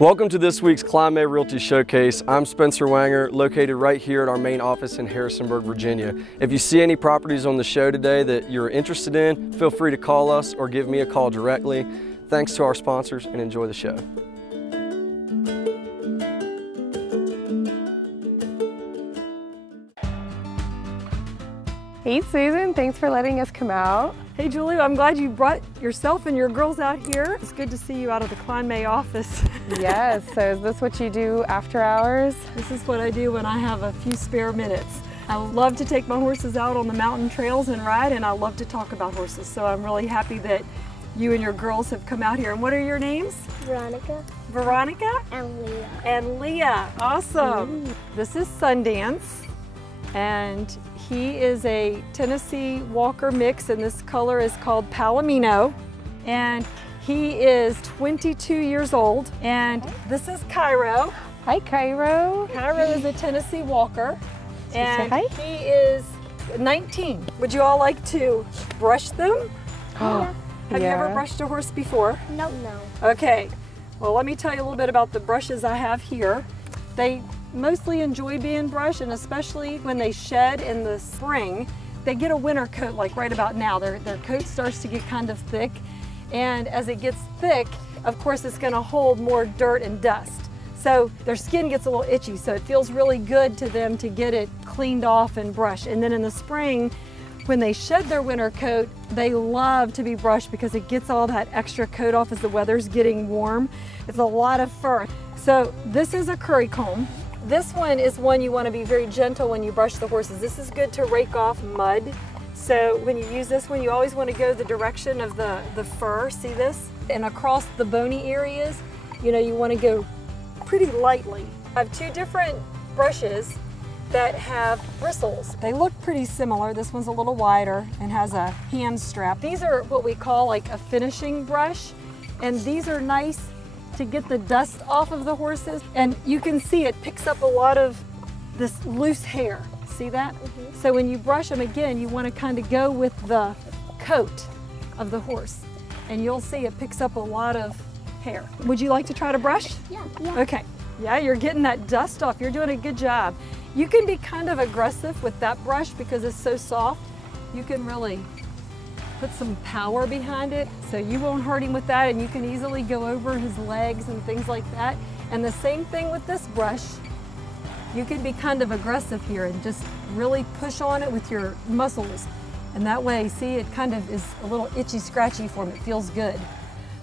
Welcome to this week's Kline Realty Showcase. I'm Spencer Wanger, located right here at our main office in Harrisonburg, Virginia. If you see any properties on the show today that you're interested in, feel free to call us or give me a call directly. Thanks to our sponsors and enjoy the show. Hey Susan, thanks for letting us come out. Hey Julie, I'm glad you brought yourself and your girls out here. It's good to see you out of the Kline May office. Yes, so is this what you do after hours? This is what I do when I have a few spare minutes. I love to take my horses out on the mountain trails and ride, and I love to talk about horses. So I'm really happy that you and your girls have come out here. And what are your names? Veronica. Veronica? And Leah. And Leah, awesome. This is Sundance, and he is a Tennessee Walker mix, and this color is called Palomino. And he is 22 years old. And this is Cairo. Hi Cairo. Cairo is a Tennessee Walker. And hi. he is 19. Would you all like to brush them? Oh, Have you ever brushed a horse before? No. Okay, well let me tell you a little bit about the brushes I have here. They mostly enjoy being brushed, and especially when they shed in the spring, they get a winter coat like right about now. Their coat starts to get kind of thick, and as it gets thick, of course it's going to hold more dirt and dust. So their skin gets a little itchy, so it feels really good to them to get it cleaned off and brushed. And then in the spring, when they shed their winter coat, they love to be brushed because it gets all that extra coat off as the weather's getting warm. It's a lot of fur. So this is a curry comb. This one is one you want to be very gentle when you brush the horses. This is good to rake off mud. So when you use this one, you always want to go the direction of the fur. See this? And across the bony areas, you know, you want to go pretty lightly. I have two different brushes that have bristles. They look pretty similar. This one's a little wider and has a hand strap. These are what we call like a finishing brush, and these are nice to get the dust off of the horses. And you can see it picks up a lot of this loose hair. See that? So when you brush them again, you want to kind of go with the coat of the horse, and you'll see it picks up a lot of hair. Would you like to try to brush? Yeah. Okay. Yeah, you're getting that dust off. You're doing a good job. You can be kind of aggressive with that brush because it's so soft. You can really put some power behind it, so you won't hurt him with that, and you can easily go over his legs and things like that. And the same thing with this brush. You can be kind of aggressive here and just really push on it with your muscles. And that way, see, it kind of is a little itchy, scratchy for him. It feels good.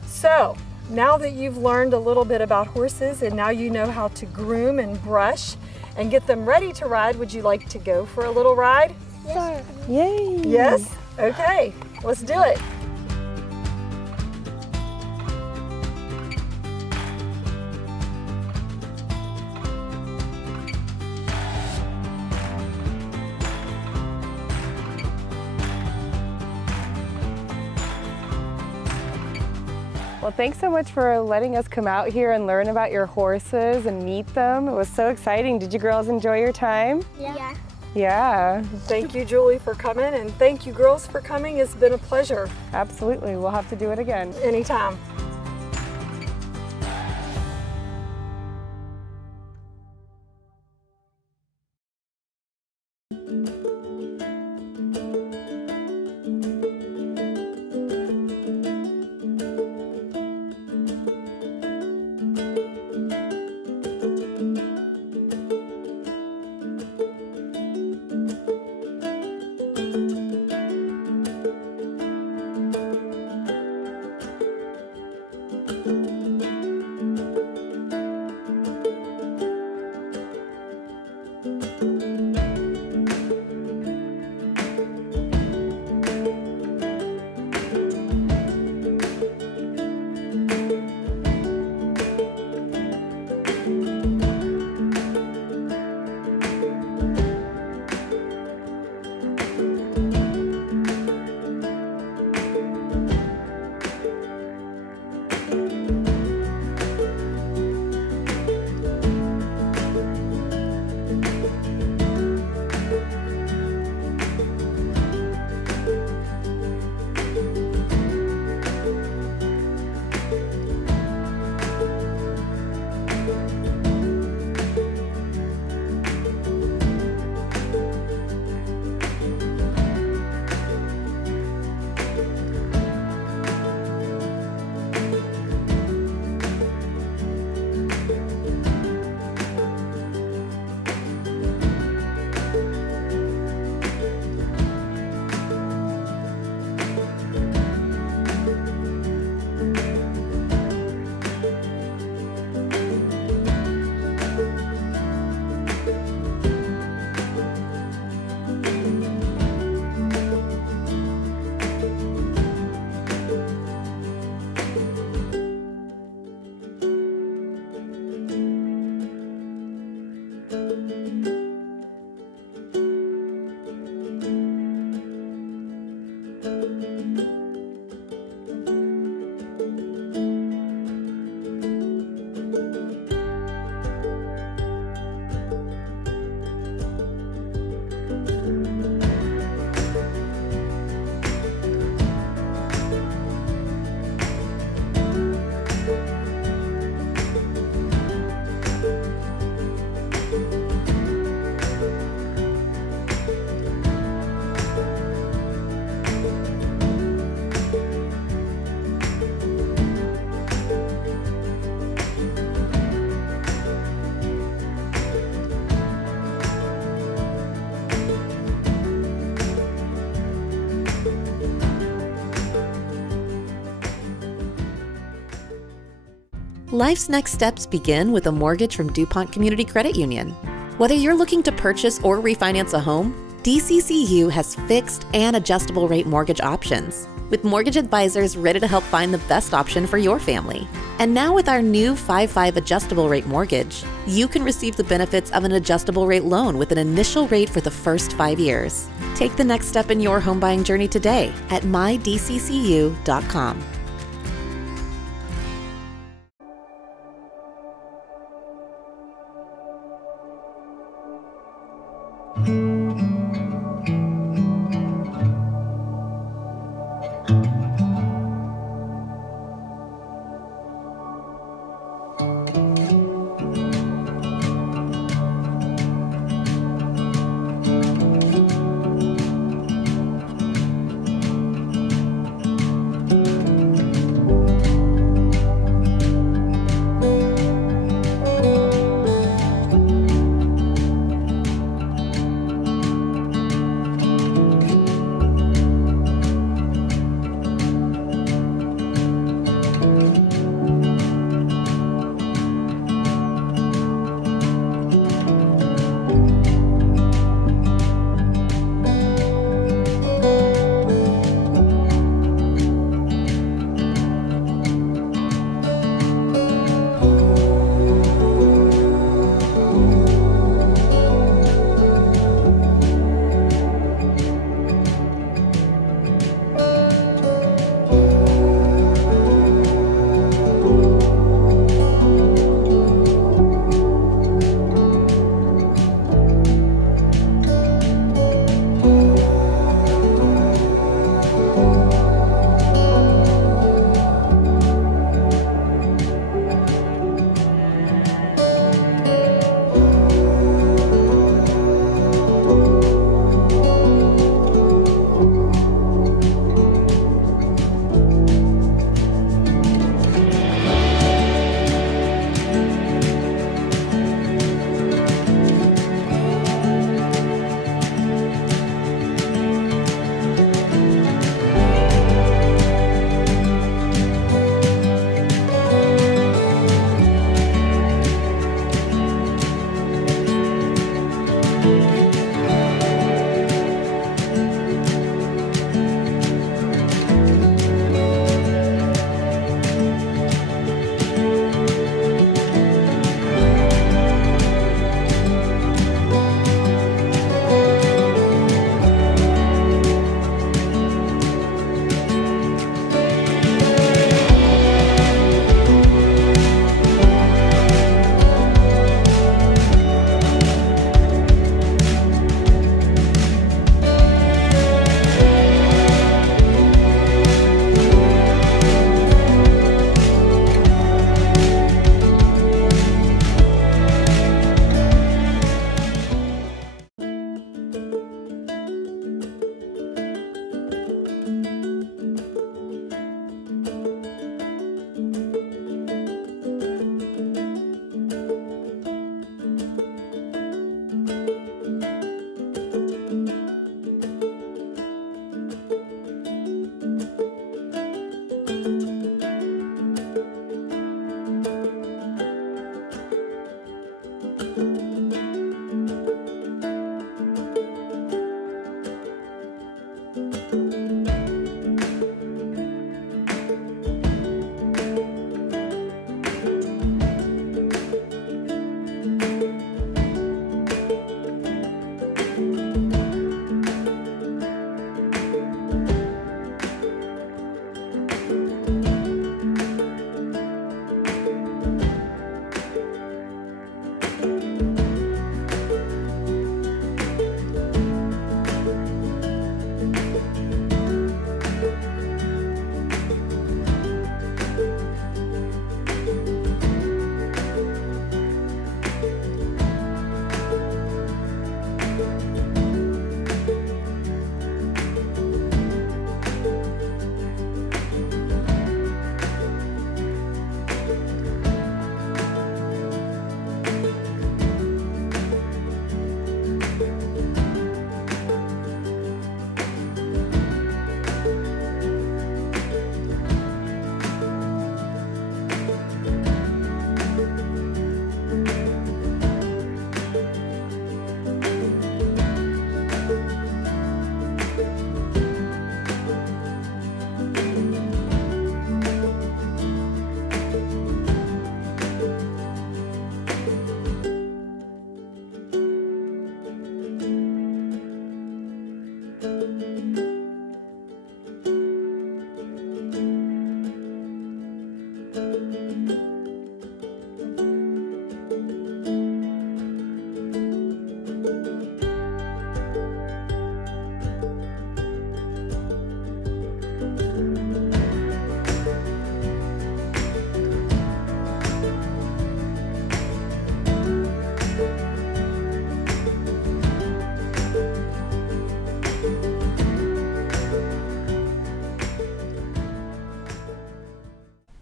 So, now that you've learned a little bit about horses and now you know how to groom and brush and get them ready to ride, would you like to go for a little ride? Yes. Yay. Yes? Okay, let's do it. Well, thanks so much for letting us come out here and learn about your horses and meet them. It was so exciting. Did you girls enjoy your time? Yeah. Yeah. Thank you, Julie, for coming, and thank you, girls, for coming. It's been a pleasure. Absolutely. We'll have to do it again. Anytime. Life's next steps begin with a mortgage from DuPont Community Credit Union. Whether you're looking to purchase or refinance a home, DCCU has fixed and adjustable rate mortgage options, with mortgage advisors ready to help find the best option for your family. And now with our new 5/5 adjustable rate mortgage, you can receive the benefits of an adjustable rate loan with an initial rate for the first 5 years. Take the next step in your home buying journey today at mydccu.com.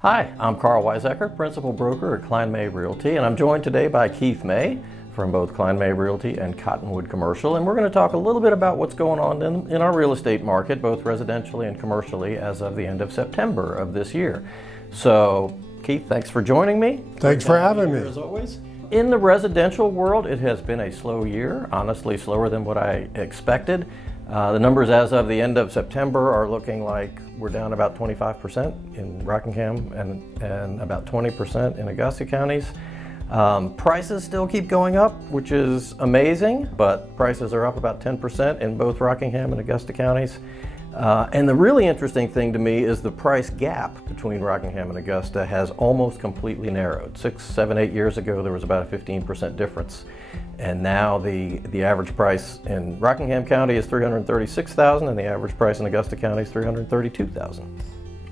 Hi, I'm Karl Waizecker, Principal Broker at Kline Realty, and I'm joined today by Keith May from both Kline Realty and Cottonwood Commercial, and we're going to talk a little bit about what's going on in our real estate market, both residentially and commercially, as of the end of September of this year. So, Keith, thanks for joining me. Thanks for having me. As always. In the residential world, it has been a slow year, honestly slower than what I expected. The numbers as of the end of September are looking like we're down about 25% in Rockingham and about 20% in Augusta counties. Prices still keep going up, which is amazing, but prices are up about 10% in both Rockingham and Augusta counties. And the really interesting thing to me is the price gap between Rockingham and Augusta has almost completely narrowed. 6, 7, 8 years ago, there was about a 15% difference. And now the average price in Rockingham County is $336,000 and the average price in Augusta County is $332,000.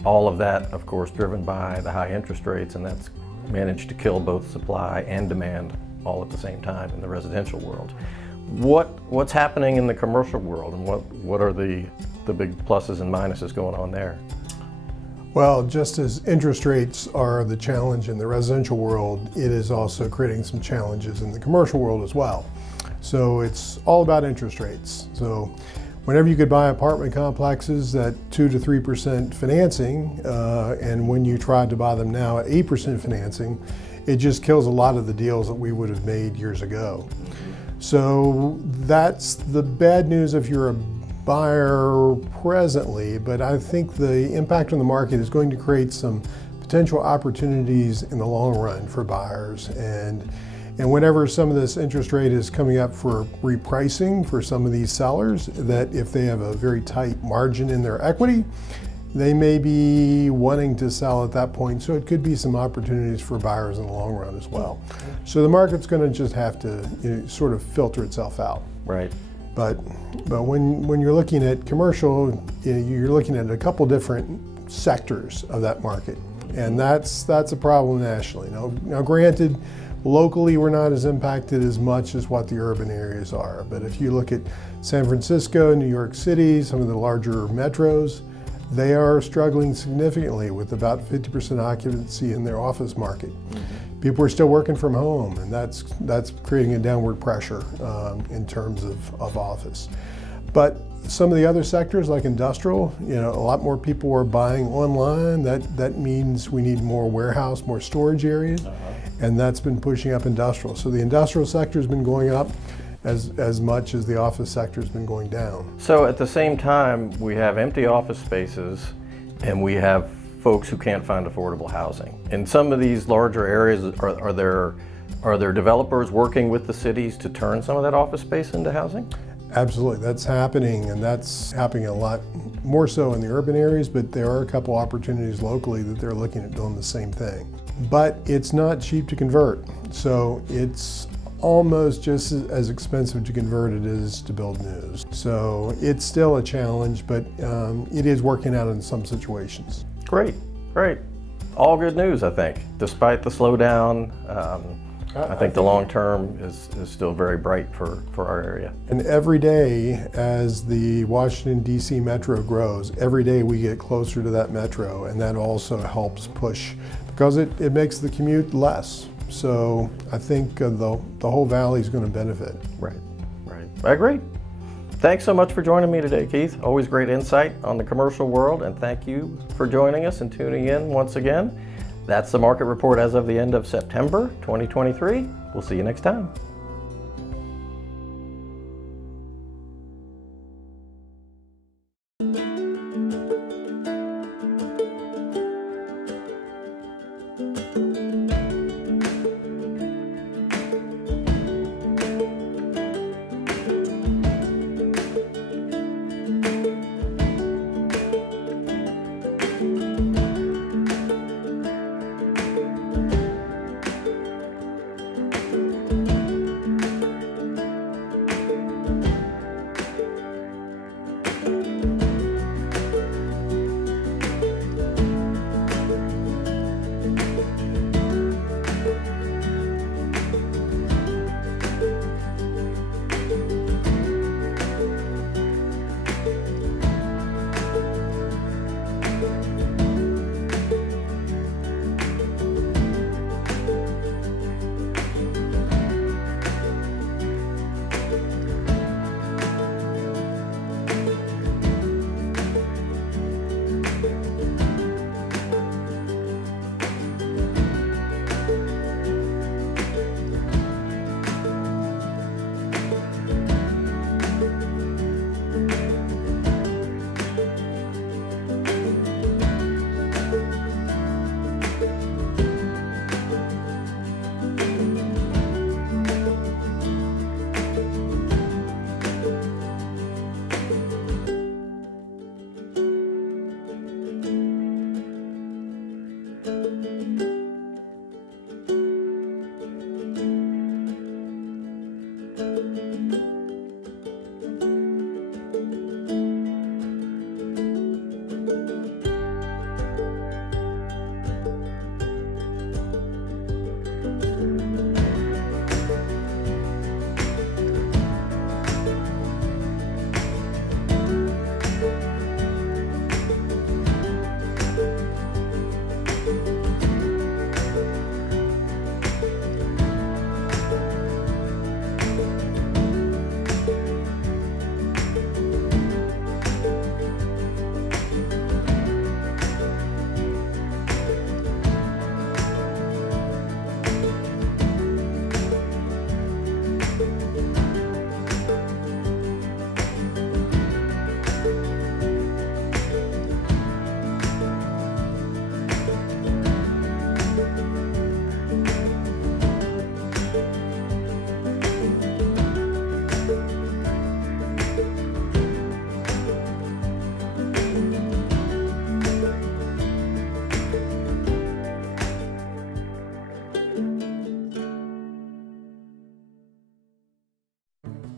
All of that, of course, driven by the high interest rates, and that's managed to kill both supply and demand all at the same time in the residential world. What's happening in the commercial world, and what are the big pluses and minuses going on there? Well, just as interest rates are the challenge in the residential world, it is also creating some challenges in the commercial world as well. So it's all about interest rates. So whenever you could buy apartment complexes at 2 to 3% financing, and when you try to buy them now at 8% financing, it just kills a lot of the deals that we would have made years ago. So that's the bad news if you're a buyer presently, but I think the impact on the market is going to create some potential opportunities in the long run for buyers. And whenever some of this interest rate is coming up for repricing for some of these sellers, that if they have a very tight margin in their equity, they may be wanting to sell at that point. So it could be some opportunities for buyers in the long run as well. So the market's going to just have to sort of filter itself out. Right. But when you're looking at commercial, you're looking at a couple different sectors of that market, and that's a problem nationally. Now granted, locally we're not as impacted as much as what the urban areas are. But if you look at San Francisco, New York City, some of the larger metros, they are struggling significantly with about 50% occupancy in their office market. People are still working from home, and that's creating a downward pressure in terms of office. But some of the other sectors like industrial, a lot more people are buying online. That means we need more warehouse, more storage areas, and that's been pushing up industrial. So the industrial sector has been going up as much as the office sector has been going down. So at the same time, we have empty office spaces and we have folks who can't find affordable housing. In some of these larger areas, are there developers working with the cities to turn some of that office space into housing? Absolutely, that's happening, and that's happening a lot more so in the urban areas, but there are a couple opportunities locally that they're looking at doing the same thing. But it's not cheap to convert, so it's almost just as expensive to convert it as to build new. So it's still a challenge, but it is working out in some situations. Great, great. All good news, I think. Despite the slowdown, I think the long term is still very bright for our area. And every day as the Washington, D.C. metro grows, every day we get closer to that metro, and that also helps push, because it makes the commute less. So I think the whole valley is going to benefit. Right, right. I agree. Thanks so much for joining me today, Keith. Always great insight on the commercial world, and thank you for joining us and tuning in once again. That's the market report as of the end of September 2023. We'll see you next time.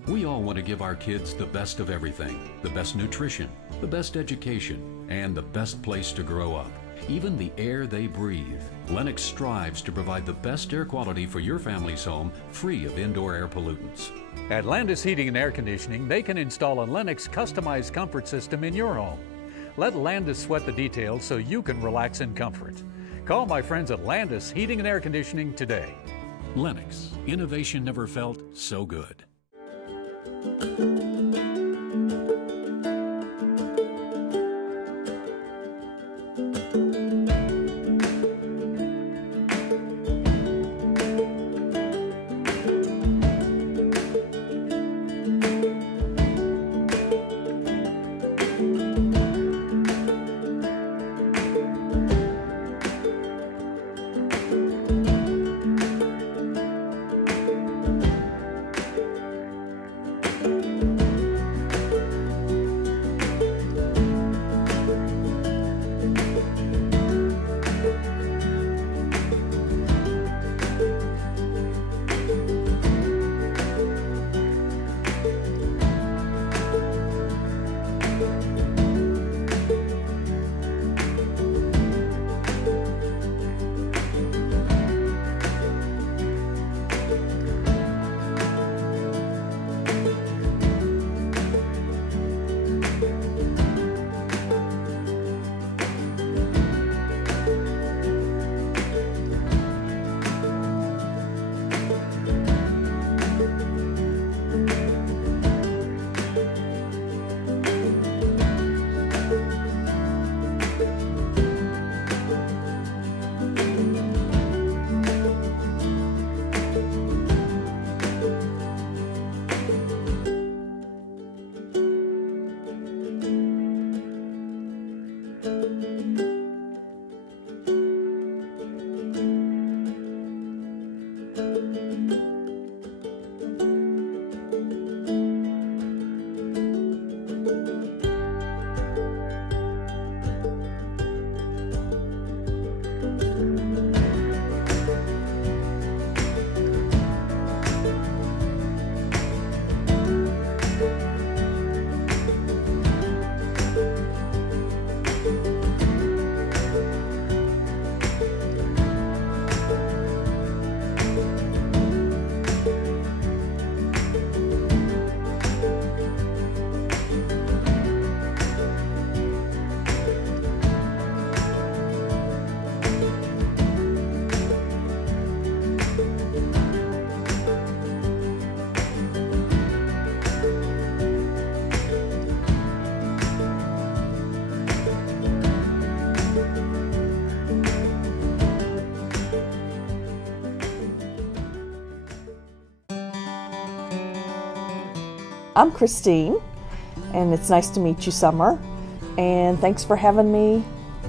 We all want to give our kids the best of everything, the best nutrition, the best education, and the best place to grow up. Even the air they breathe. Lennox strives to provide the best air quality for your family's home, free of indoor air pollutants. At Landis Heating and Air Conditioning, they can install a Lennox customized comfort system in your home. Let Landis sweat the details so you can relax in comfort. Call my friends at Landis Heating and Air Conditioning today. Lennox, innovation never felt so good. I'm Christine, and it's nice to meet you, Summer. And thanks for having me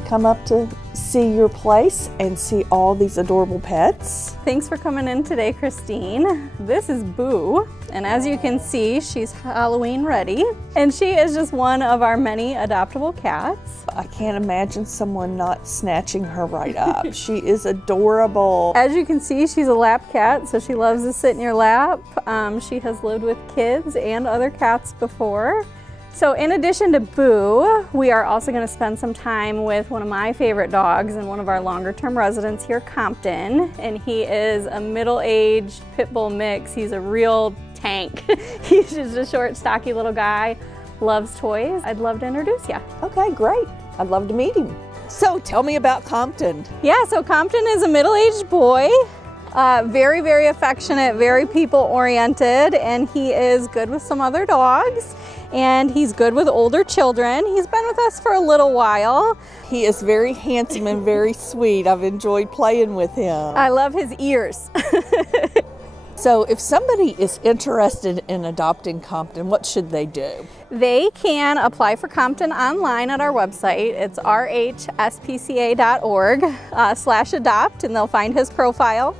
come up to see your place and see all these adorable pets. Thanks for coming in today, Christine. This is Boo, and as you can see, she's Halloween ready, and she is just one of our many adoptable cats. I can't imagine someone not snatching her right up. She is adorable. As you can see, she's a lap cat, so she loves to sit in your lap. She has lived with kids and other cats before. So in addition to Boo, we are also going to spend some time with one of my favorite dogs and one of our longer term residents here, Compton. And he is a middle-aged pit bull mix. He's a real tank. He's just a short, stocky little guy, loves toys. I'd love to introduce you. Okay, great. I'd love to meet him. So tell me about Compton. Yeah, so Compton is a middle-aged boy. Very, very affectionate, very people-oriented, and he is good with some other dogs, and he's good with older children. He's been with us for a little while. He is very handsome and very sweet. I've enjoyed playing with him. I love his ears. So if somebody is interested in adopting Compton, what should they do? They can apply for Compton online at our website. It's rhspca.org/adopt, and they'll find his profile.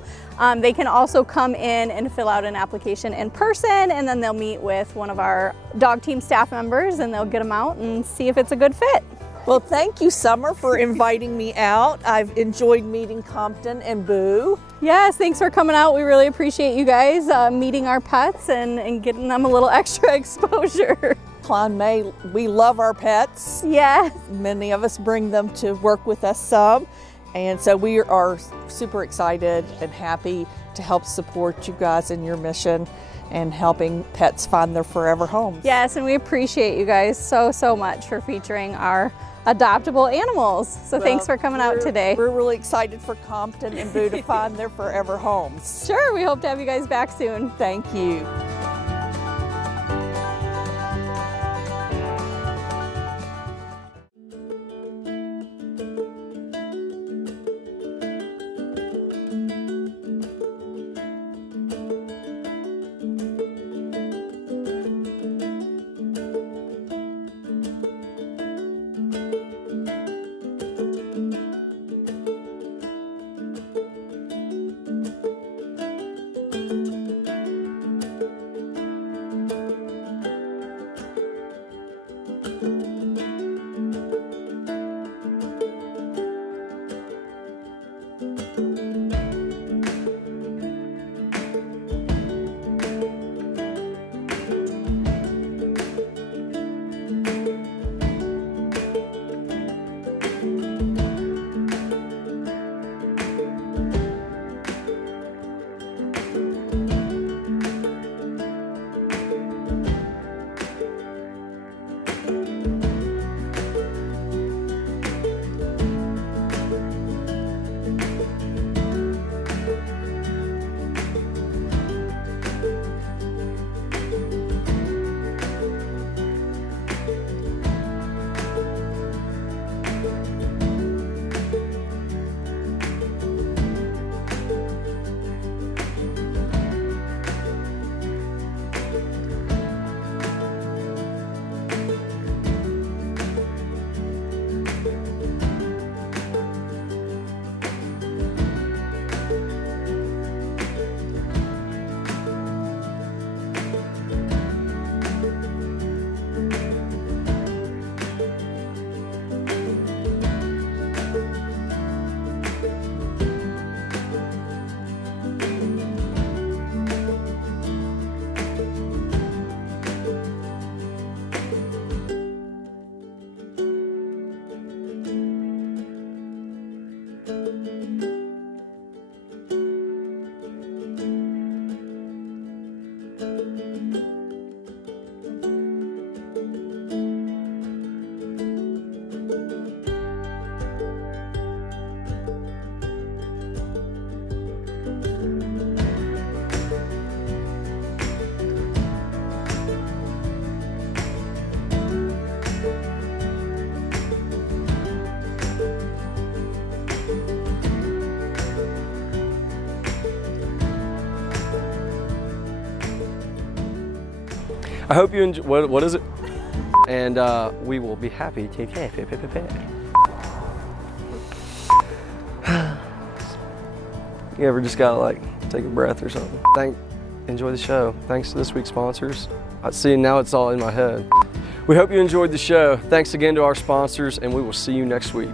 They can also come in and fill out an application in person, and then they'll meet with one of our dog team staff members, and they'll get them out and see if it's a good fit. Well, thank you, Summer, for inviting me out. I've enjoyed meeting Compton and Boo. Yes, thanks for coming out. We really appreciate you guys meeting our pets and getting them a little extra exposure. Kline May, we love our pets. Yes. Many of us bring them to work with us some. And so we are super excited and happy to help support you guys in your mission and helping pets find their forever homes. Yes, and we appreciate you guys so much for featuring our adoptable animals. So thanks for coming out today. We're really excited for Compton and Boo to find their forever homes. Sure, we hope to have you guys back soon. Thank you. I hope you enjoy, what is it? And we will be happy to take care. You ever just gotta like take a breath or something? Enjoy the show. Thanks to this week's sponsors. I see now it's all in my head. We hope you enjoyed the show. Thanks again to our sponsors, and we will see you next week.